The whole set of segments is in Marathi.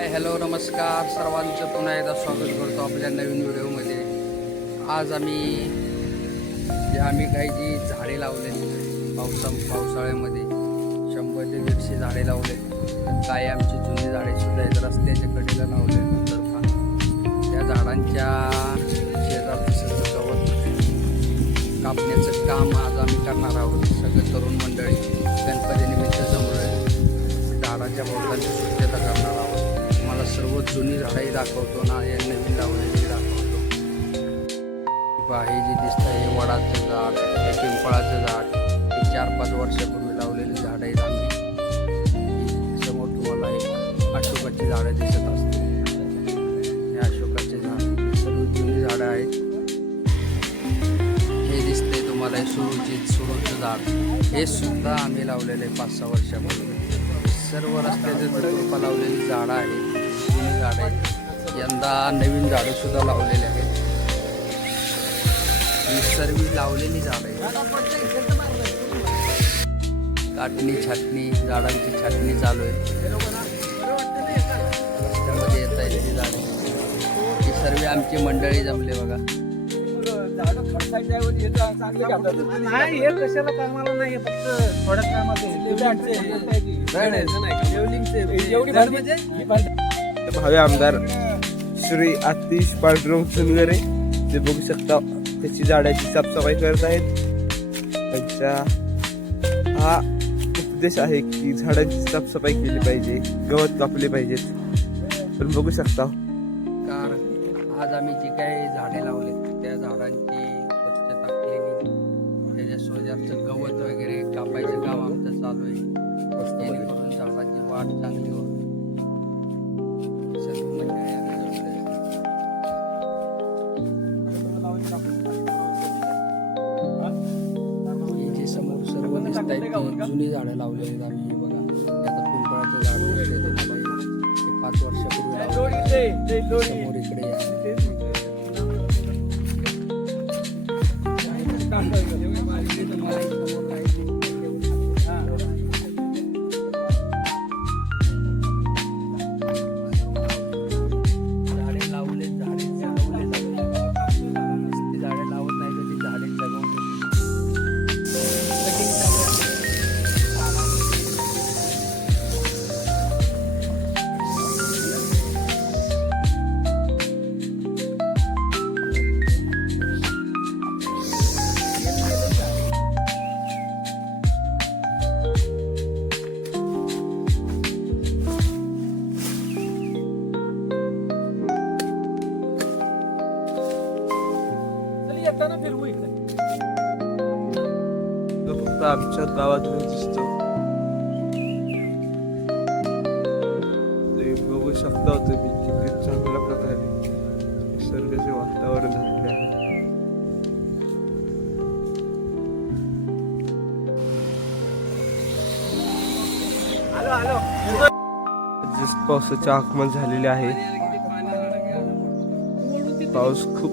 हाय हॅलो नमस्कार सर्वांचं पुन्हा एकदा स्वागत करतो आपल्या नवीन व्हिडिओमध्ये। आज आम्ही काही जी झाडे लावले पावसाळ्यामध्ये 100 ते 150 झाडे लावले। काही आमची जुनी झाडे सुद्धा आहेत, रस्त्याच्या कडेला लावले। तर त्या झाडांच्या शेजारचं सगळं गवत कापण्याचं काम आज आम्ही करणार आहोत। सगळं तरुण मंडळी गणपतीनिमित्त जमलोय, झाडाच्या भोवताली स्वच्छता करणार आहोत। तुम्हाला सर्व जुनी झाडंही दाखवतो ना, या नवीन लावलेली दाखवतो। हे जे दिसतं हे वडाचं झाड, हे पिंपळाचं झाड, हे 4-5 वर्षापूर्वी लावलेली झाडं आहेत आम्ही। समोर तुम्हाला एक अशोकाची झाडं दिसत असतील, हे अशोकाचे झाड सर्व जुनी झाडं आहेत। हे दिसते तुम्हाला हे सुरूचं झाड, हे सुद्धा आम्ही लावलेले 5-6 वर्षापूर्वी। सर्व रस्त्याचे रोपा लावलेली झाडं आहेत, जुनी झाडं आहेत। यंदा नवीन झाडं सुद्धा लावलेली आहेत। ही सर्व लावलेली झाडं आहेत। काटणी छाटणी, झाडांची छाटणी चालू आहे। रस्त्यामध्ये येत आहेत ती झाडे, ही सर्व आमची मंडळी जमले बघा। नाही हे कशाला कामाला नाही, फक्त थोड्या कामात भावी आमदार श्री आतिश पांडुरंग सुनगरे जे बघू शकता त्याची झाडाची साफसफाई करत आहेत। त्यांचा हा उपदेश आहे की झाडांची साफसफाई केली पाहिजे, गवत कापले पाहिजेत। पण बघू शकता आज आम्ही जी काही झाडे लावले त्या झाडांची स्वच्छता केली, त्याच्या शेजारचं गवत वगैरे कापायचं काम आमचं चालू आहे, जेणेकरून झाडाची वाढ चांगली होईल। सर्व मंडळी आम्ही जमलोय। हे जे समोर सर्व दिसत आहेत ती जुनी झाडं लावलेली आहेत आम्ही। हे बघा, त्याचं पिंपळाचं झाड वगैरे तुम्हाला हे 5 वर्षापूर्वी लावलेलं समोर इकडे या। फक्त आमच्या गावातून दिसतो, बघू शकता तुम्ही किती चांगल्या प्रकारे निसर्गाचे वातावरण झालेले आहे। पावसाचे आगमन झालेले आहे। पाऊस खूप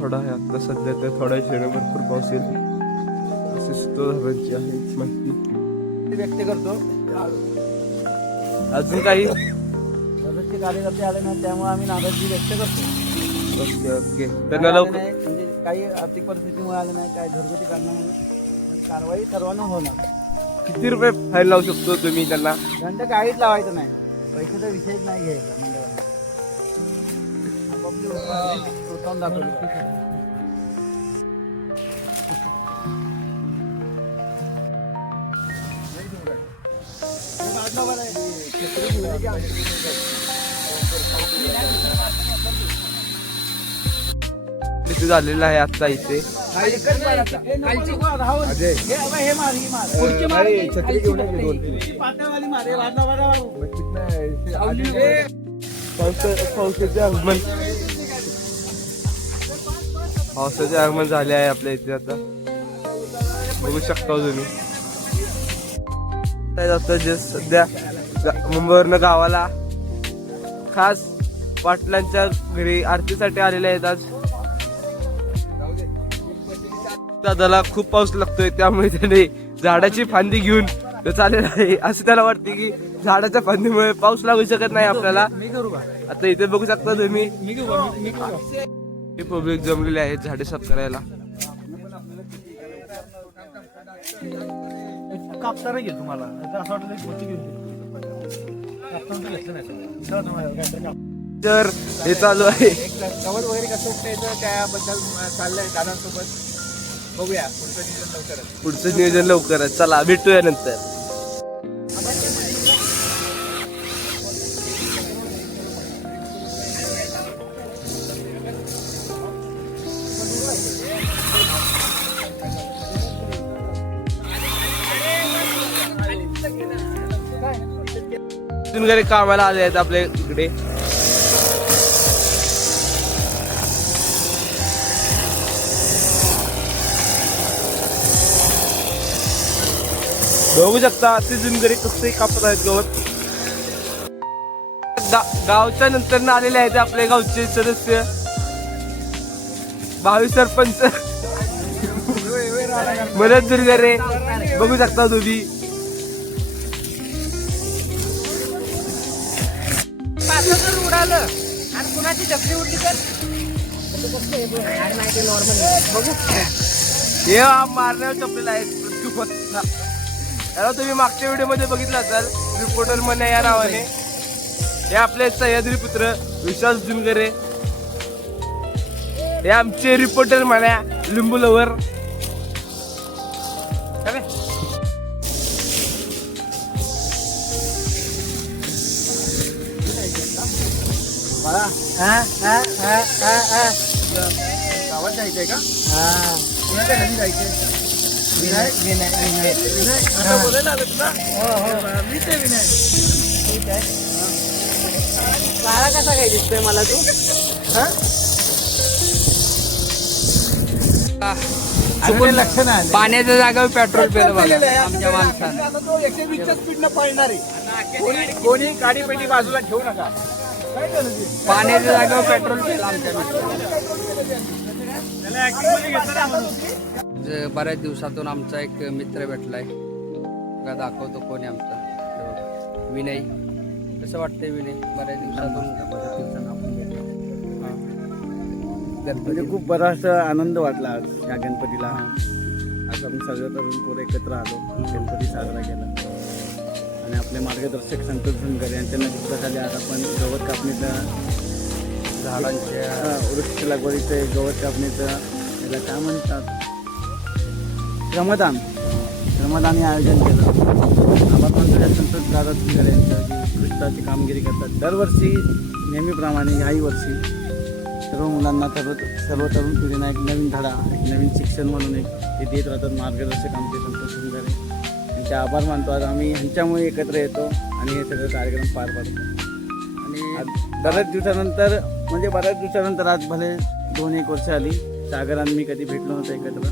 थोडा आहे आता सध्या, तर थोड्या वेळाने भरपूर पाऊस येईल असे सूत्रधारांची आहे माहिती व्यक्त करतो। अजून काही सदस्य कार्यकर्ते आले नाही त्यामुळे आम्ही नाराजी व्यक्त करतो। ओके त्यांना लवकर म्हणजे काही आर्थिक परिस्थितीमुळे आले नाही, काही घरगुती कारणामुळे कारवाई सर्वांना होणार। किती रुपये फाईन लावू शकतो तुम्ही त्यांना? दंड काहीच लावायचं नाही, पैशाचा विषयच नाही घ्यायचा मंडळाला। प्रोत्साहन दाखवलं तिथे झालेलं आहे आता इथे पावसाचे आगमन झाले आहे आपल्या इथे। आता बघू शकता तुम्ही जे सध्या मुंबईवरनं गावाला खास पाटलांच्या घरी आरतीसाठी आलेले आहेत आज। दादाला खूप पाऊस लागतोय त्यामुळे त्याने झाडाची फांदी घेऊन चालेल आहे असं त्याला वाटते की झाडाच्या फांदीमुळे पाऊस लागू शकत नाही आपल्याला. मी करू का? आता इथे बघू शकता तुम्ही मी करू का? मी करू का? पब्लिक जमलेले आहेत झाडे साफ करायला. कापताना घे तुम्हाला असं वाटलं की मोठी घेऊन कापताना घेतलं नाही. तर हे चालू आहे. गवत वगैरे कसं उपटायचं त्याबद्दल चाललंय दादांसोबत. बघूया पुढचं नियोजन लवकरच. पुढचं नियोजन लवकरच. चला भेटूया नंतर. घरी कामाला आले आहेत आपल्या इकडे. बघू शकता तिथून घरी कसं कापत आहेत गवत. गावच्या नंतर आलेले आहेत आपले गावचे सदस्य भावी सरपंच मनोज दुर्गरे. बघू शकता तुम्ही. उडालं आणि कुणाची डबली उडली तर बघू. हे मारण्यावर टपलेला आहे. त्याला तुम्ही मागच्या व्हिडिओ मध्ये बघितलं असाल रिपोर्टर मन्या या नावाने. हे आपले सह्याद्री पुत्र विश्वास जुनगरे. हे आमचे रिपोर्टर मन्या लिंबू लवर. गावात जायचंय का? कुणाच्या घरी जायचंय? विनय बोलायला आलं तुला? मी ते विनय. ठीक आहे. काळा कसा काय दिसतोय मला तू? चुकून लक्ष नाही पाण्याच्या जागेवर पेट्रोल पेलं बघा आमच्या माणसानं. आता तो 120च्या स्पीडनं पळणार आहे. कोणी गाडी पेटी बाजूला ठेवू नका. काय झालं ते? पाण्याच्या जागेवर पेट्रोल पेलं आमच्या बऱ्याच दिवसातून आमचा एक मित्र भेटलाय. का दाखवतो कोणी आमचा हे बघा. विनय. कसं वाटतंय विनय? बऱ्याच दिवसातून आपण भेटलो. म्हणजे खूप बराचसा आनंद वाटला आज या गणपतीला. आज आम्ही सगळे तरुण पोरं एकत्र आलो, गणपती साजरा केला. आणि आपले मार्गदर्शक संतोष सुनकर यांच्या नेतृत्वाखाली आज आपण गवत कापणीचं झाडांच्या वृक्ष लागवडीचं गवत कापणीचं याला काय म्हणतात श्रमदान हे आयोजन केलं. आबासांच्या संतोष दादा सुनकर यांचं जी उत्कृष्टाची कामगिरी करतात. दरवर्षी नेहमीप्रमाणे याही वर्षी सर्व मुलांना सर्व तरुण पिढींना एक नवीन धडा, एक नवीन शिक्षण म्हणून एक ते देत राहतात मार्गदर्शक आमचे संतोष सुंदरे. त्यांचे आभार मानतो. आज आम्ही ह्यांच्यामुळे एकत्र येतो आणि हे सगळे कार्यक्रम पार पाडतो. आणि बऱ्याच दिवसानंतर आज भले 2-1 वर्ष आली. सागर आणि मी कधी भेटलो नव्हतो एकत्र.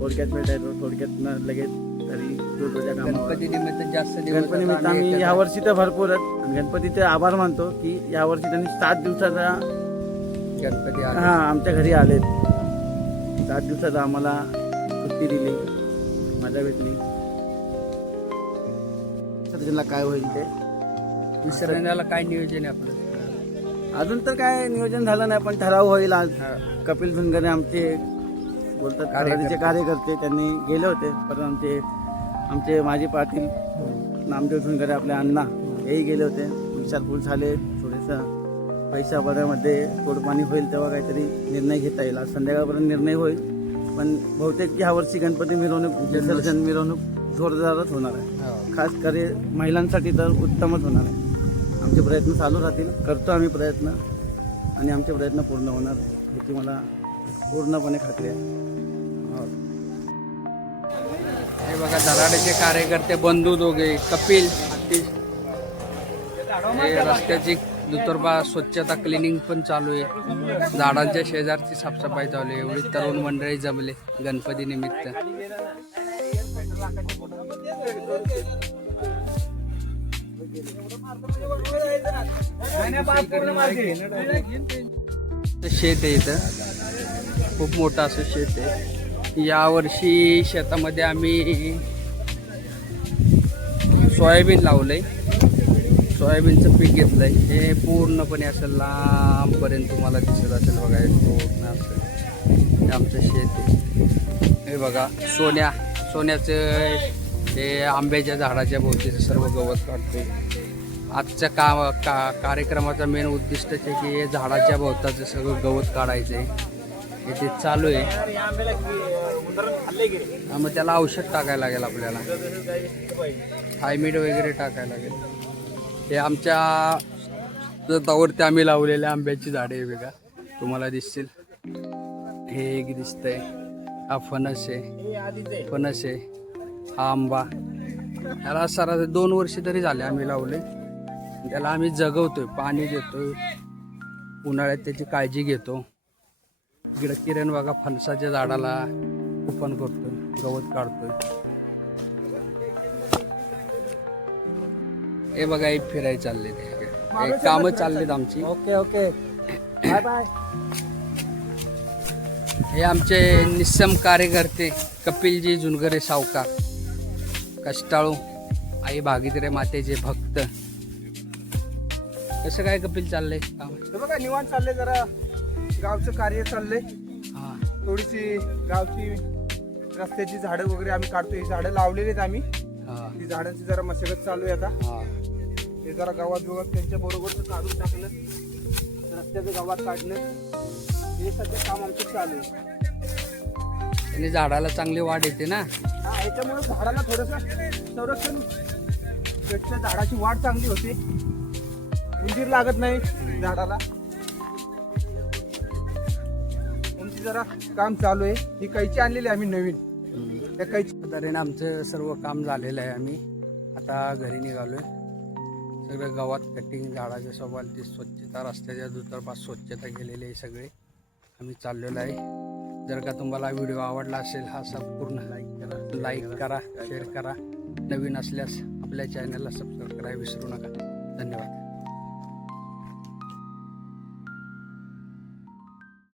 थोडक्यात भेटायचो, थोडक्यात लगेच घरी रोजच्या कामावर. गणपती निमित्त जास्त गणपतीनिमित्त आम्ही यावर्षी तर भरपूरच आणि गणपतीचे आभार मानतो की यावर्षी त्यांनी 7 दिवसाचा गणपती आमच्या घरी आलेत. 7 दिवसाचा आम्हाला सुट्टी दिली, मजा भेटली. सर्जनला काय होईल ते विसरण्याला काय नियोजन आहे आपलं? अजून तर काय नियोजन झालं नाही, पण ठराव होईल आज. कपिल सुनगरे आमचे बोलतात कार्यकर्ते त्यांनी गेले होते. परत आमचे माजी पाटील नामदेव सुनगरे आपले अण्णा हेही गेले होते. विचारपूस झाले. थोडंसं पैशा भरामध्ये तोडपाणी होईल तेव्हा काहीतरी निर्णय घेता येईल. आज संध्याकाळपर्यंत निर्णय होईल. पण बहुतेक ह्या वर्षी गणपती मिरवणूक, विसर्जन मिरवणूक जोरदारच होणार आहे. खास करून महिलांसाठी तर उत्तमच होणार आहे. आमचे प्रयत्न चालू राहतील. करतो आम्ही प्रयत्न आणि आमचे प्रयत्न पूर्ण होणार याची मला पूर्णपणे खात्री आहे. हे बघा धराड्याचे कार्यकर्ते बंधू दोघे कपिल आतिश. हे रस्त्याची दुतर्फा स्वच्छता क्लिनिंग पण चालू आहे. झाडांच्या शेजारची साफसफाई चालू आहे. एवढी तरुण मंडळी जमले गणपती निमित्त. शेत आहे इथं, खूप मोठं असं शेत आहे. यावर्षी शेतामध्ये आम्ही सोयाबीन लावलंय. सोयाबीनचं पीक घेतलंय. हे पूर्णपणे असं लांबपर्यंत तुम्हाला दिसत असेल बघा. हे पूर्ण असं हे आमचं शेत आहे. हे बघा सोन्याचं हे आंब्याच्या झाडाच्या भोवतीचं सर्व गवत काढतोय. आजच्या कार्यक्रमाचा मेन उद्दिष्टच आहे की हे झाडाच्या भोवताचं सगळं गवत काढायचं आहे. हे ते चालू आहे. मग त्याला औषध टाकायला लागेल आपल्याला, थायमिड वगैरे टाकायला लागेल. हे आमच्या शेतावरती आम्ही लावलेल्या आंब्याची झाडे आहे बघा, तुम्हाला दिसतील. हे एक दिसतंय. हा फणस आहे. हा आंबा. याला सरासरी 2 वर्ष तरी झाले आम्ही लावले. त्याला आम्ही जगवतोय, पाणी देतोय, उन्हाळ्यात त्याची काळजी घेतो. इकडं किरण बघा फणसाच्या झाडाला कुपन करतोय, गवत काढतोय. हे बघा एक फिरायला चालले, कामं चाललेत आमची. Okay bye bye. हे आमचे निस्सम कार्यकर्ते कपिलजी झुनगरे सावकार, कष्टाळू, आई भागीरथी मातेचे भक्त. कसं काय कपिल चाललंय काम? बघा निवांत चाललंय, जरा गावचं कार्य चाललंय. हा थोडीशी गावची रस्त्याची झाडं वगैरे आम्ही काढतोय. ही झाडं लावलेली आहेत आम्ही. हा ती झाडांची जरा मशागत चालू आहे आता. हा. ते जरा गावात त्यांच्या बरोबर काढून टाकलं, रस्त्याचं गावात काढणं, हे सध्या काम आमचं चालू आहे. आणि झाडाला चांगली वाढ येते ना. हा, याच्यामुळे झाडाला थोडंसं संरक्षण भेटतं, झाडाची वाढ चांगली होते, उंदीर लागत नाही झाडाला. आमची जरा काम चालू आहे. ही कैची आणलेली आम्ही नवीन. त्या कैची तऱ्हेने आमचं सर्व काम झालेलं आहे. आम्ही आता घरी निघालोय. सगळं गावात कटिंग, झाडाच्या सभोवती स्वच्छता, रस्त्याच्या दुतर्फा स्वच्छता केलेली आहे. सगळे आम्ही चाललेलो आहे. जर का तुम्हाला व्हिडिओ आवडला असेल हा संपूर्ण लाईक करा, शेअर करा. नवीन असल्यास आपल्या चॅनलला सबस्क्राईब करायला विसरू नका. धन्यवाद.